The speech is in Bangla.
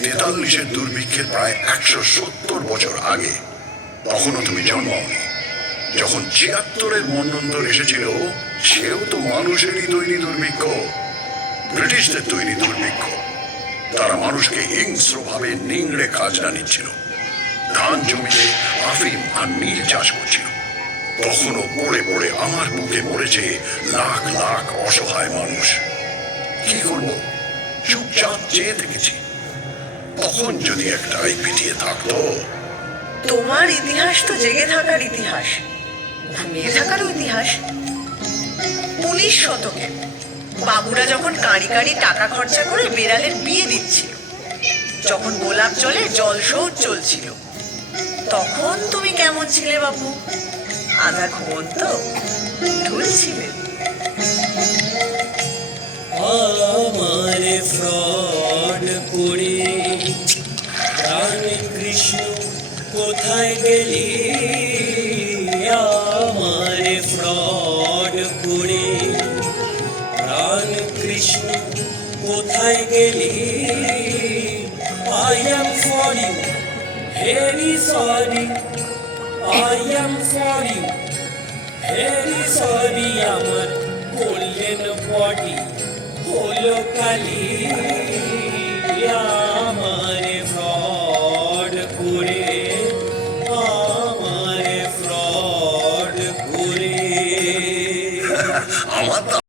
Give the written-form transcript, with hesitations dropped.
43-এর দুর্ভিক্ষের প্রায় 170 বছর আগে। তখনও তুমি জন্মাওনি। যখন 76-এর মন্বন্তর এসেছিল, সেও তো মানুষেরই তৈরি দুর্ভিক্ষ, ব্রিটিশদের তৈরি দুর্ভিক্ষ। তারা মানুষকে হিংস্রভাবে নিংড়ে খাজনা নিচ্ছিল, ধান জমিতে আফিম আর নীল চাষ করছিল। তখনও পড়ে পড়ে আমার বুকে মরেছে লাখ লাখ অসহায় মানুষ। কি করব, চুপচাপ চেয়ে দেখেছি। তখন যদি একটা পিটিয়ে থাকতো। তোমার ইতিহাস তো জেগে থাকার ইতিহাস, ঘুমিয়ে থাকারও ইতিহাস। 19 শতকে বাবুরা যখন কাঁড়ি কাঁড়ি টাকা খরচা করে বেড়ালের বিয়ে দিচ্ছিল, যখন গোলাপ জলে জল শৌচ চলছিল, তখন তুমি কেমন ছিলে বাবু? আধা ঘুমন্ত ঢুলছিলে। আমার ফ্রড করে রানী কৃষ্ণ কোথায় গেলি? আমার ফ্রড করে রানী কৃষ্ণ কোথায় গেলি? I am sorry, very sorry. I am sorry, very sorry. আমার গোল্ডেন বডি হলো কালি।